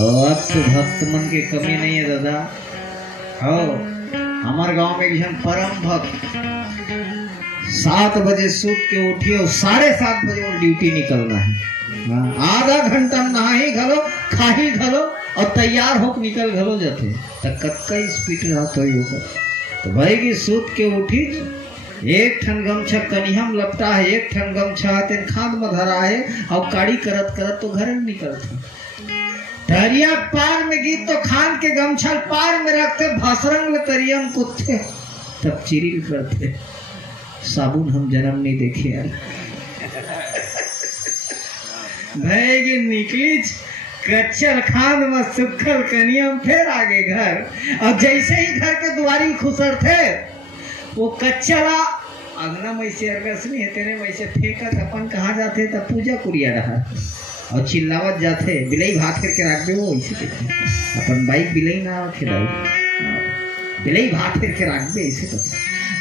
अब तो भक्त मन के कमी नहीं है दादा। हो हमारे गांव में एक परम भक्त 7 बजे सूत के उठी और 7:30 बजे वो ड्यूटी निकलना है। आधा घंटा नहा ही घलो खा ही घलो और तैयार होकर निकल घलो जाते तो कतका स्पीड रहा तो भाई की सूत के उठी एक ठन गमछा कनिहम लपटा है, एक ठन गमछा तेन खाद में धरा है और काड़ी करत करत तो घर में निकलते तरिया पार में गीत तो खान के गमछा पार में रखते भासरंग तरियम कुत्ते तब चिरिल करते साबुन हम जन्म नहीं देखे यार। भाई निकली कच्चर खान में सुखल कनियम फिर आगे घर और जैसे ही घर के द्वारी खुसर थे वो कच्चरा अंगना में से अरगस नहीं है तेरे में से फेंकत अपन कहाँ जाते तब पूजा कुरिया रहा और चिल्लावत जाते बिलई भात करके रख दे वो ऐसे अपन बाइक बिलई ना खिलाओ बिलई भात करके रख दे ऐसे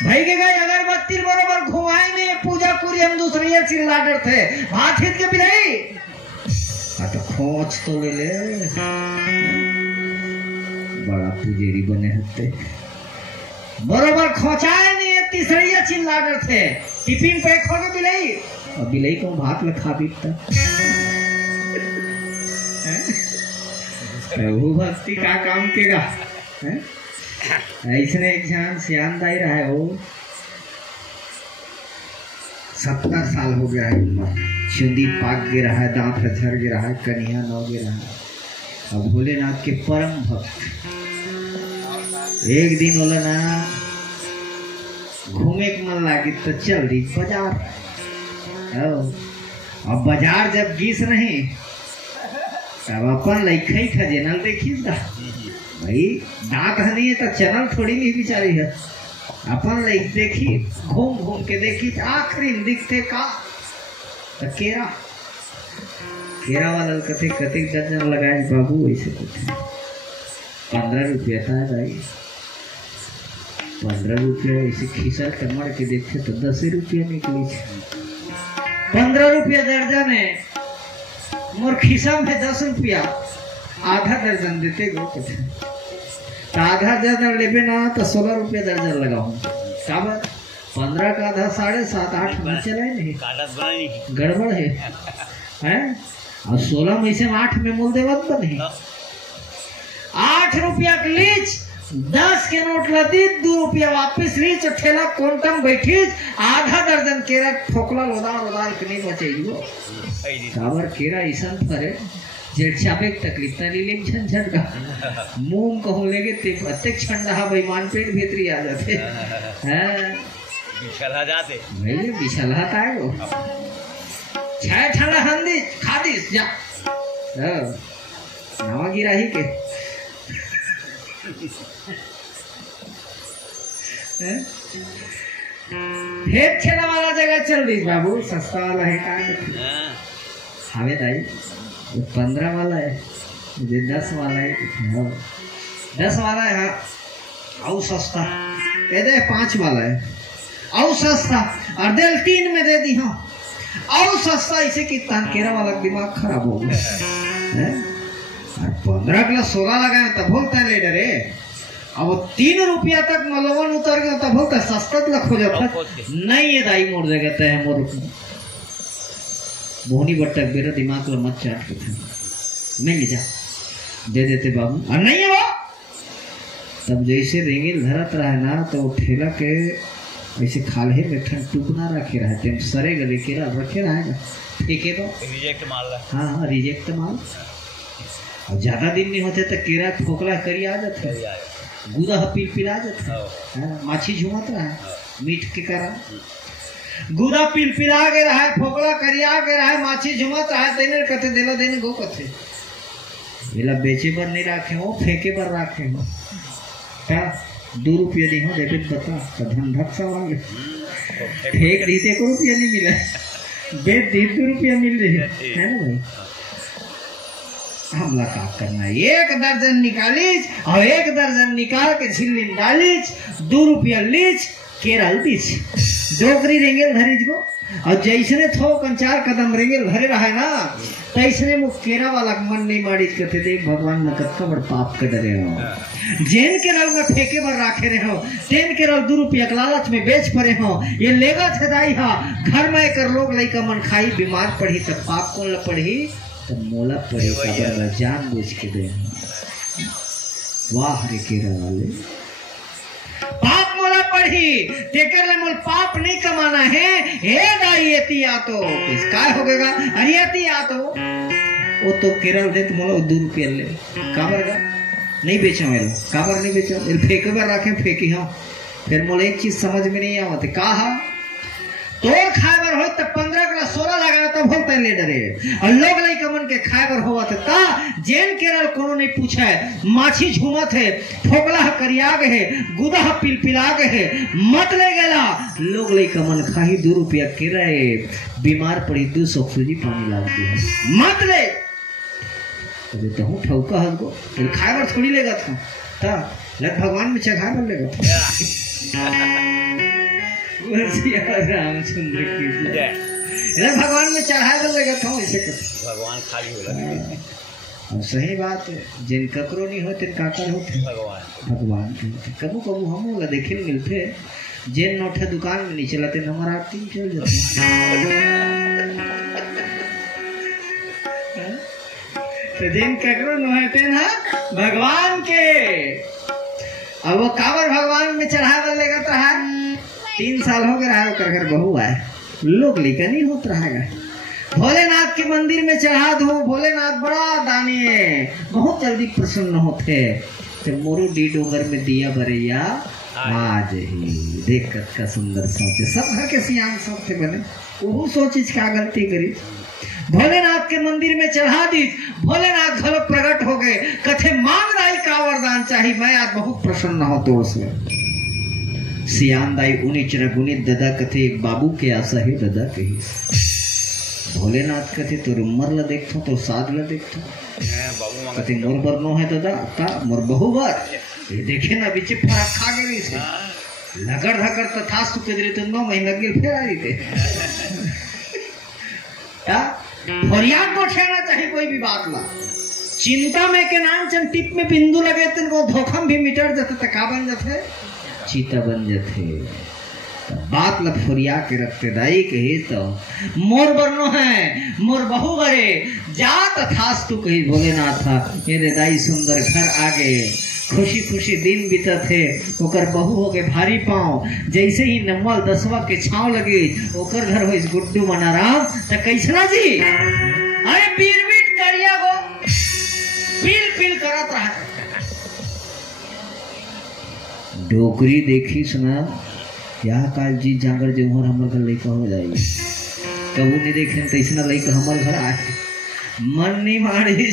भाई के गए अगरबत्ती बराबर घुमाए नहीं पूजा कुरी हम दूसरे ये चिल्ला डर थे भात खींच के बिलई तो खोच तो ले बड़ा पुजेरी बने होते बराबर खोचाए नहीं है तीसरी चिल्ला डर थे टिफिन पैक हो गए बिलई और बिलई को भात में खा पीता प्रभु भक्ति का काम केगा ऐसने एक जन सियानदाई रहा है वो 70 साल हो गया है चुंदी पाक गिरा है दांत झड़ गिरा है कन्या नौ गिरा है और भोलेनाथ के परम भक्त एक दिन बोला ना घूमे के मन लागी तो चल दी बाजार अब बाजार जब गीस नहीं तब अपन लइखई खजेनल देखिस दा भाई दांत हनी है तो चैनल थोड़ी नहीं बिचारी है अपन लाइक देखी घूम घूम के देखी आखिरी दिखते का तो केरा वाला कथे कते दर्जन लगाए बाबू ऐसे कुछ 15 रुपया था भाई 15 रुपया ऐसे खिसा कमर के देखते तो 10 रुपया निकली 15 रुपया दर्जन है मोर खिसा में 10 रुपया आधा दर्जन देते गो कुछ तो आधा दर्जन लेबे ना तो 16 रुपया दर्जन लगाऊं काबर 15 का आधा 7.5 8 में चला नहीं गड़बड़ है हैं और 16 में से 8 में मूल देवत बने 8 रुपया के लीच 10 के नोट लदी 2 रुपया वापिस लीच और ठेला कोंटम बैठी आधा दर्जन केरा ठोकला लोदा इतनी बचे काबर केरा ईसन फरे जेठ चापे तकलीफ नहीं लेम झंझट का मुंह कहो लेगे ते प्रत्येक क्षण रहा बेईमान पेट भीतरी आ जाते हैं विशाला जाते भाई विशाला था वो छह ठंडा हंदी खादिस जा नवा गिरा ही के हेड छेड़ा वाला जगह चल रही बाबू सस्ता वाला है का हमें दाई 15 वाला है 10 वाला है 10 वाला है हाँ और सस्ता दे दे 5 वाला है और सस्ता और दिल 3 में दे दी हाँ और सस्ता इसे कितना केरा वाला दिमाग खराब हो गया 15 किलो 16 लगाए तब बोलता है लेडर है अब 3 रुपया तक मलवन उतर गया तब बोलता सस्ता तक हो जाता नहीं ये दाई मोड़ देगा तय मोड़ मोहनी बट्टक बेरा दिमाग को मत चाट के नहीं जा दे देते बाबू और नहीं है वो तब जैसे रेंगेल धरत रहा है ना तो ठेला के ऐसे खाले में ठंड टुकना रखे रहा है सरे गले केरा रखे रहेगा फेंके तो रिजेक्ट माल हाँ रिजेक्ट माल और ज्यादा दिन नहीं होते तो केरा ठोकला करी आ जाता है गुदा पिलपिला जाता है माछी झुमत रहा है मीठ के करा गुदा पिलपिला के रहा है फोकला करिया के रहा है माछी झुमत रहा है देने कथे देला देने गो कथे बेला बेचे पर नहीं रखे हो फेंके पर रखे हो क्या 2 रुपया दी हो देते बता तो धंधक सवाल फेंक दी थे 1 रुपया नहीं मिला बेच दी 2 रुपया मिल रही है ना भाई हमला का करना है 1 दर्जन निकालीच और 1 दर्जन निकाल के झिल्ली डालीच 2 रुपया लीच केरल दीच डोकरी रेंगेल धरीज को और जैसने थो 4 कदम रेंगेल धरे रहा है ना तैसने मुख केरा वाला मन नहीं मारी कहते देख भगवान न कत्का बड़ पाप के डरे हो जेन के रल में फेंके बर राखे रहे हो तेन के रल 2 रुपया के लालच में बेच पड़े हो ये लेगा छदाई हा घर में कर लोग लइका मन खाई बीमार पड़ी तब पाप कौन ला पड़ी तब मोला पड़ी काबर जान बुझ के दे वाह रे केरा वाले पाप मोला पढ़ी तेकर ले मोल पाप नहीं कमाना है हे दाई एती आ तो किसका हो गएगा अरे एती आ तो वो तो केरल दे तो मोला 2 रुपया ले काबर का नहीं बेचा मेरा काबर नहीं बेचा फिर फेंके बार रखे फेंकी हाँ फिर मोले एक चीज समझ में नहीं आवत कहा तोर खाए बर हो तब 15 का 16 लगा तब बोलते ले डरे और लोग नहीं कमन के खाए बर होवा ता जेन केरल कोनो नहीं पूछा है माछी झूमत है फोकला करियाग है गुदा पिलपिलाग है मत ले गेला लोग नहीं कमन खाही 2 रुपया किराए बीमार पड़ी 200 सूजी पानी लागती है मत ले अरे तो हूँ ठौका हमको फिर खाए बर थोड़ी लेगा था लग भगवान में चढ़ा बर लेगा था रामचंद्र की भगवान में चढ़ा लगा था ऐसे भगवान खाली हो और सही बात है जिन ककरो नहीं होते काकर होते भगवान कबू कबू हम लोग देखे मिलते जिन नोटे दुकान में नहीं चलाते नंबर 8 चल जाते तो जिन ककरो नहीं होते ना भगवान के अब वो कावर भगवान में चढ़ा लेगा तो है 3 साल हो गया है कर बहू आए लोग लिखा नहीं होत रहेगा भोलेनाथ के मंदिर में चढ़ा दो भोलेनाथ बड़ा दानी है बहुत जल्दी प्रसन्न होते जब मोरू डी डोंगर में दिया बरैया आज ही देख का सुंदर सोचे सब घर के सियान सब थे बने वो सोच क्या गलती करी भोलेनाथ के मंदिर में चढ़ा दी भोलेनाथ घर प्रकट हो गए कथे मांग रही का वरदान चाहिए मैं आज बहुत प्रसन्न हो तो उसमें सियानदाई उन्हीं गुणित ददा कथे एक बाबू के आशा है ददा कही भोलेनाथ कथे तो उमर ला देखो तो साध ला देखो कथे मोर बर नो है ददा का मोर बहु बर ये देखे ना बीच फरक खा गई से लगड़ धकड़ तथास्तु के दिले तो 9 महीना गिल फिर आई थे क्या फरियाद को छेड़ना चाहिए कोई भी बात ला चिंता में के नाम चन टिप में बिंदु लगे तो धोखम भी मिटर जाते तका बन जाते चीता बन जाते बात ला फुरिया के रखते दाई कही तो मोर बरनो है मोर बहु बरे जात थास्तु कही भोलेनाथ था मेरे दाई सुंदर घर आगे खुशी खुशी दिन बीता थे ओकर बहु हो के भारी पाँव जैसे ही नमल 10वां के छाव लगे ओकर घर हो इस गुड्डू मनाराम तो कैसना जी अरे पीर बीट करिया गो पील पील करत रहा डोकरी देखी सुना या काल जी जागर जो हमार हमर घर लइका हो जाई कबू नहीं देखे तो इसना लइका हमर घर आए मन नहीं मारी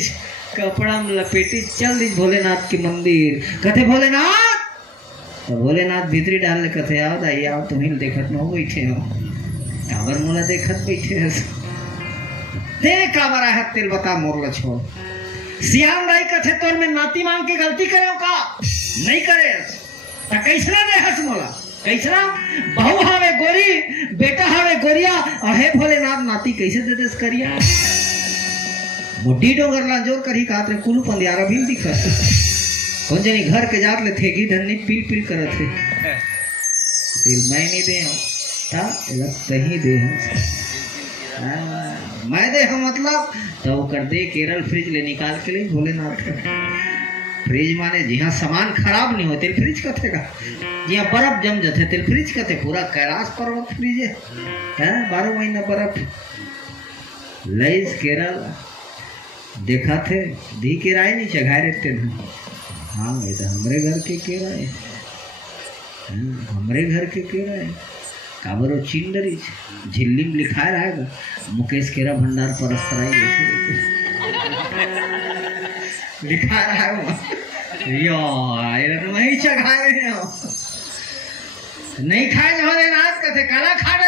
कपड़ा में लपेटी चल दी भोलेनाथ के मंदिर कथे भोलेनाथ तो भोलेनाथ भीतरी डाल ले कथे आओ दाई आओ तुम्हें देखत न हो बैठे हो काबर मोला देखत बैठे हो दे काबर आए तेल बता मोरला छोड़ सियाम दाई कथे तोर में नाती मांग के गलती करे का नहीं करे तो कैसना दे हस मोला कैसना बहु हावे गोरी बेटा हावे गोरिया और हे भोलेनाथ नाती कैसे दे देस करिया मुड्डी डोंगर लांजोर करी कात रे कुलू पंदियारा भी दिखत कौन जानी घर के जात ले थे घी धन्नी पील पील करत थे तिल मैं नहीं दे ता लगते ही दे मैं दे हम मतलब तो कर दे केरल फ्रिज ले निकाल के ले भोलेनाथ का फ्रिज माने जहाँ सामान खराब नहीं होते फ्रिज कथे का जहाँ बर्फ जम जाते तेल फ्रिज कथे पूरा कैलाश पर्वत फ्रिज है 12 महीना बर्फ लईस केरल देखा थे धी किराए नहीं चढ़ाए रहते थे हाँ ये तो हमारे घर के किराए हमारे घर के किराए काबर वो चिंडरी झिल्ली में लिखा रहेगा मुकेश केरा भंडार परस्तराई लिखा रहा है यार तो वही चढ़ा रहे हो नहीं खाए भोलेनाथ कथे काला खा रहे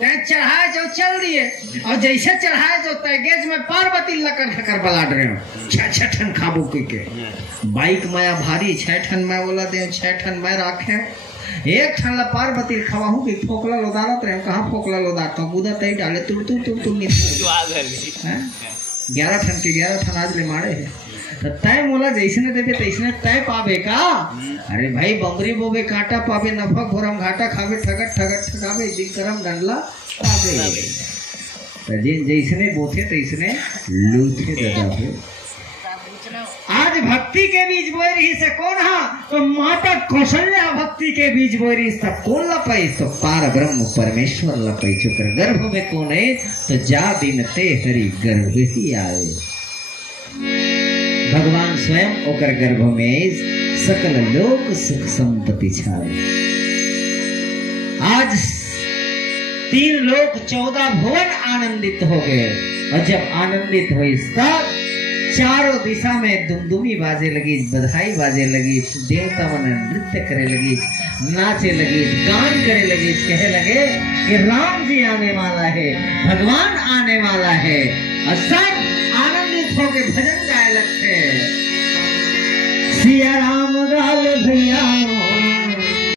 चढ़ाए जो चल दिए और जैसे चढ़ाए जो तैगेज में पार्वती लकर खकर बलाड रहे हो 6 खाबू के बाइक माया भारी 6 ठन मैं बोला दे 6 ठन मैं राखे एक ठन पार्वती खवाहू कि फोकला लोदारत रहे, कहाँ फोकला लोदार तो बुदा तई डाले तुर नहीं 11 ठन के 11 ठन आज ले मारे है। तो तय मोला जैसने देवे तैसने तय पावे का। अरे भाई बमरी बोबे कांटा पावे, नफा घोरम घाटा खावे, ठगट ठगट ठगावे, जिन करम डंडला पावे। तो जिन जैसने बोथे तैसने लूथे ददावे। आज भक्ति के बीज बोई रही से कौन हा? तो माता कौशल्या भक्ति के बीज बोई रही सब कौन लपाई? तो पार ब्रह्म परमेश्वर लपाई। चुकर गर्भ में कौन है? तो जा दिन ते हरि गर्भ ही आए। भगवान स्वयं ओकर गर्भ में सकल लोक सुख संपत्ति छाए। आज 3 लोक 14 भुवन आनंदित हो गए। और जब आनंदित हुई तब चारों दिशा में दुमदुमी बाजे लगी, बधाई बाजे लगी, देवता मन नृत्य करे लगी, नाचे लगी, गान करे लगी, कहे लगे कि राम जी आने वाला है, भगवान आने वाला है। और सब होके भजन गाए लगते। सिया राम गाल भैया